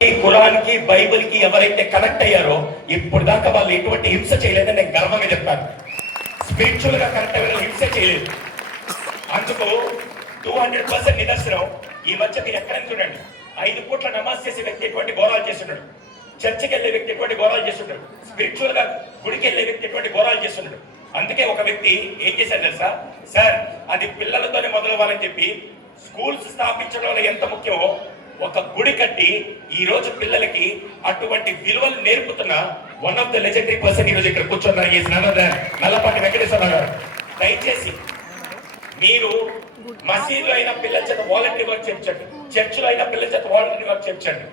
ఖురాన్ కి బైబిల్ కి ఎవరైతే కనెక్ట్ అయ్యారో ఇప్పుడు దాకా వాళ్ళు ఎటువంటి హింస చేయలేదని నేను గర్వంగా చెప్తాను. స్పిరిచువల్ గా కనెక్ట్ అయ్యారో హింస చేయలేదు. అందుకు 200% నిదర్శనం. ఈ మధ్య మీరు ఎక్కడైనా చూడండి, 5 పూట్ల నమాజ్ చేసే వ్యక్తి ఎటువంటి ఘోరాలు చేస్తున్నాడు, చర్చికి వెళ్ళే వ్యక్తి ఎటువంటి ఘోరాలు చేస్తున్నాడు, స్పిరిచువల్ గా గుడికి వెళ్ళే వ్యక్తి ఎటువంటి ఘోరాలు చేస్తున్నాడు. అందుకే ఒక వ్యక్తి ఏం చేశాడు తెలుసా, సార్ అది పిల్లలతోనే మొదలవ్వాలని చెప్పి స్కూల్స్ స్థాపించడంలో ఎంత ముఖ్యమో ఒక గుడి కట్టి ఈ రోజు పిల్లలకి అటువంటి విలువలు నేర్పుతున్న one of the legendary person ఈ రోజు ఇక్కడ కూర్చున్నారు. నల్లపాటి వెంకటేశ్వర గారు. దయచేసి మీరు మసీదులో అయినా పిల్లల చేత వాలంటరీ వర్క్ చేయించండి, చర్చిలో అయినా పిల్లల చేత వాలంటరీ వర్క్ చేయించండి,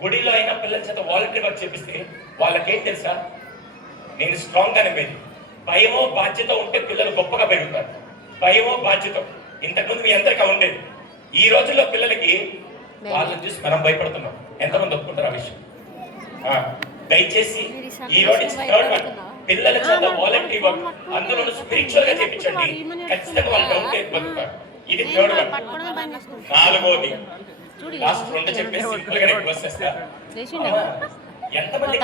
గుడిలో అయినా పిల్లల చేత వాలంటరీ వర్క్ చేపిస్తే వాళ్ళకేం తెలుసా, నేను స్ట్రాంగ్ గా నమ్మేది, భయమో బాధ్యత ఉంటే పిల్లలు గొప్పగా పెరుగుతారు. భయమో బాధ్యత ఇంతకుముందు మీ అందరికీ ఉండేది. ఈ రోజుల్లో పిల్లలకి వాళ్ళని చూసి మనం భయపడుతున్నాం. ఎంతమంది ఒప్పుకుంటారు ఆ విషయం? దయచేసి ఈ రోజు థర్డ్ వన్, పిల్లల చేత వాలంటరీ వర్క్, అందులో స్పిరిచువల్ గా చేయించండి, ఖచ్చితంగా వాళ్ళు డౌన్ కేక్ బతుకుతారు. ఇది థర్డ్ వన్. నాలుగోది లాస్ట్ రెండు చెప్పేసి సింపుల్ గా రిక్వెస్ట్ చేస్తా, ఎంతమంది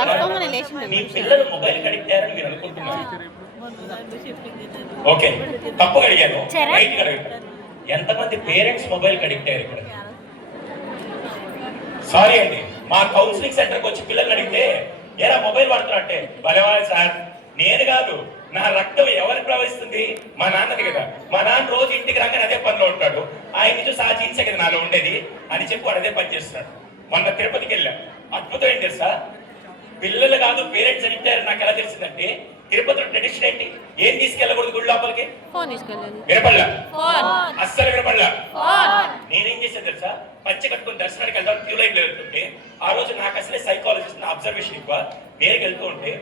మీ పిల్లలు మొబైల్ అడిగారని మీరు అనుకుంటున్నారు? ఓకే, తప్పు అడిగాను, రైట్ అడిగాను. ఎంతమంది పేరెంట్స్ మొబైల్ అడిక్ట్ అయ్యారు ఇక్కడ? సారీ అండి, మా కౌన్సిలింగ్ సెంటర్కి వచ్చి పిల్లల్ని అడిగితే ఏరా మొబైల్ వాడుతున్నా అంటే, భలేవాడు సార్, నేను కాదు, నా రక్తం ఎవరికి ప్రవహిస్తుంది? మా నాన్నది కదా. మా నాన్న రోజు ఇంటికి రాగానే అదే పనిలో ఉంటాడు, ఆయన చూసి ఆ జీన్సే కదా నాలో ఉండేది అని చెప్పి వాడు అదే పని చేస్తున్నాడు. మొన్న తిరుపతికి వెళ్ళా, అద్భుతం ఏం తెలుసా, పిల్లలు కాదు పేరెంట్స్ అడిగితే నాకు ఎలా తెలిసిందంటే, తిరుపతిలో ట్రెడిషన్ ఏంటి, ఏం తీసుకెళ్ళకూడదు గుడి లోపలికి? వినపడలా, అస్సలు వినపడలా. నేనేం చేశాను తెలుసా, పచ్చి కట్టుకుని దర్శనానికి వెళ్దాం క్యూ లైన్ లో వెళ్తుంటే, ఆ రోజు నాకు అసలే సైకాలజిస్ట్ నా అబ్జర్వేషన్ ఎక్కువ, వేరేకి వెళ్తూ ఉంటే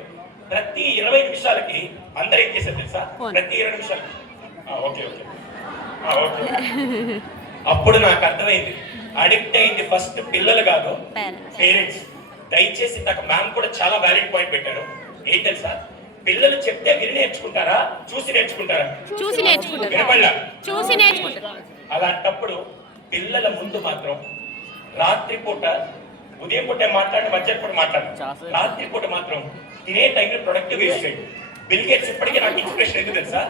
ప్రతి 20 నిమిషాలకి అందరు ఏం చేశారు తెలుసా, ప్రతి 20 నిమిషాలకి ఓకే ఓకే ఓకే అప్పుడు నాకు అర్థమైంది, అడిక్ట్ అయింది ఫస్ట్ పిల్లలు కాదు పేరెంట్స్. దయచేసి నాకు మ్యామ్ కూడా చాలా వ్యాలిడ్ పాయింట్ పెట్టారు. ఏం తెలుసా, పిల్లలు చెప్తే విని నేర్చుకుంటారా, చూసి నేర్చుకుంటారా? చూసి నేర్చుకుంటారా? అలాంటప్పుడు పిల్లల ముందు మాత్రం రాత్రిపూట, ఉదయం పూట మాట్లాడి మధ్యాహ్నం పూట మాట్లాడు, రాత్రిపూట మాత్రం తినే టైంలో ప్రొడక్టివ్ వేస్ట్ చేయండి. బిల్ గేట్స్ ఇప్పటికీ నాకు ఇన్స్పిరేషన్ ఎందుకు తెలుసా,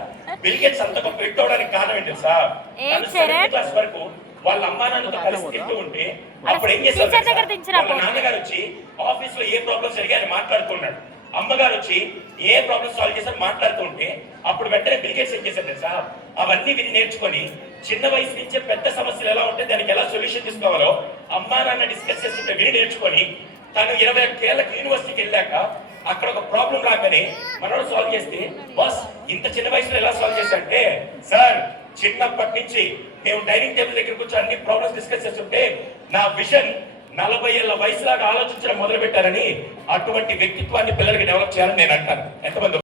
బిల్ గేట్స్ అంత గొప్ప వ్యక్తి అవడానికి కారణం ఏంటి తెలుసా, 7th క్లాస్ వరకు వాళ్ళ అమ్మా నాన్నతో కలిసి తింటూ ఉంటే అప్పుడు ఏం చేస్తారు, వాళ్ళ నాన్నగారు వచ్చి ఆఫీస్ లో ఏ ప్రాబ్లమ్స్ జరిగాయని మాట్లాడుతున్నాడు, అమ్మగారు వచ్చి ఏ ప్రాబ్లమ్ సాల్వ్ చేశారు మాట్లాడుతూ ఉంటే అప్పుడు వెంటనే బిల్ గేట్స్ ఏం చేశారు తెలుసా, అవన్నీ విని నేర్చుకొని చిన్న వయసు నుంచే పెద్ద సమస్యలు ఎలా ఉంటే దానికి ఎలా సొల్యూషన్ తీసుకోవాలో అమ్మా నాన్న డిస్కస్ చేస్తుంటే విని నేర్చుకొని తను 21 ఏళ్ళకి యూనివర్సిటీకి వెళ్ళాక అక్కడ ఒక ప్రాబ్లం రాగానే మనోడు సాల్వ్ చేస్తే, బాస్ ఇంత చిన్న వయసులో ఎలా సాల్వ్ చేశారంటే, సార్ చిన్నప్పటి నుంచి మేము డైనింగ్ టేబుల్ దగ్గర కూర్చొని అన్ని ప్రాబ్లమ్స్ డిస్కస్ చేస్తుంటే నా విజన్ 40 ఏళ్ల వయసులాగా ఆలోచించడం మొదలు పెట్టారని, అటువంటి వ్యక్తిత్వాన్ని పిల్లలకి డెవలప్ చేయాలని నేను అంటాను. ఎంతమంది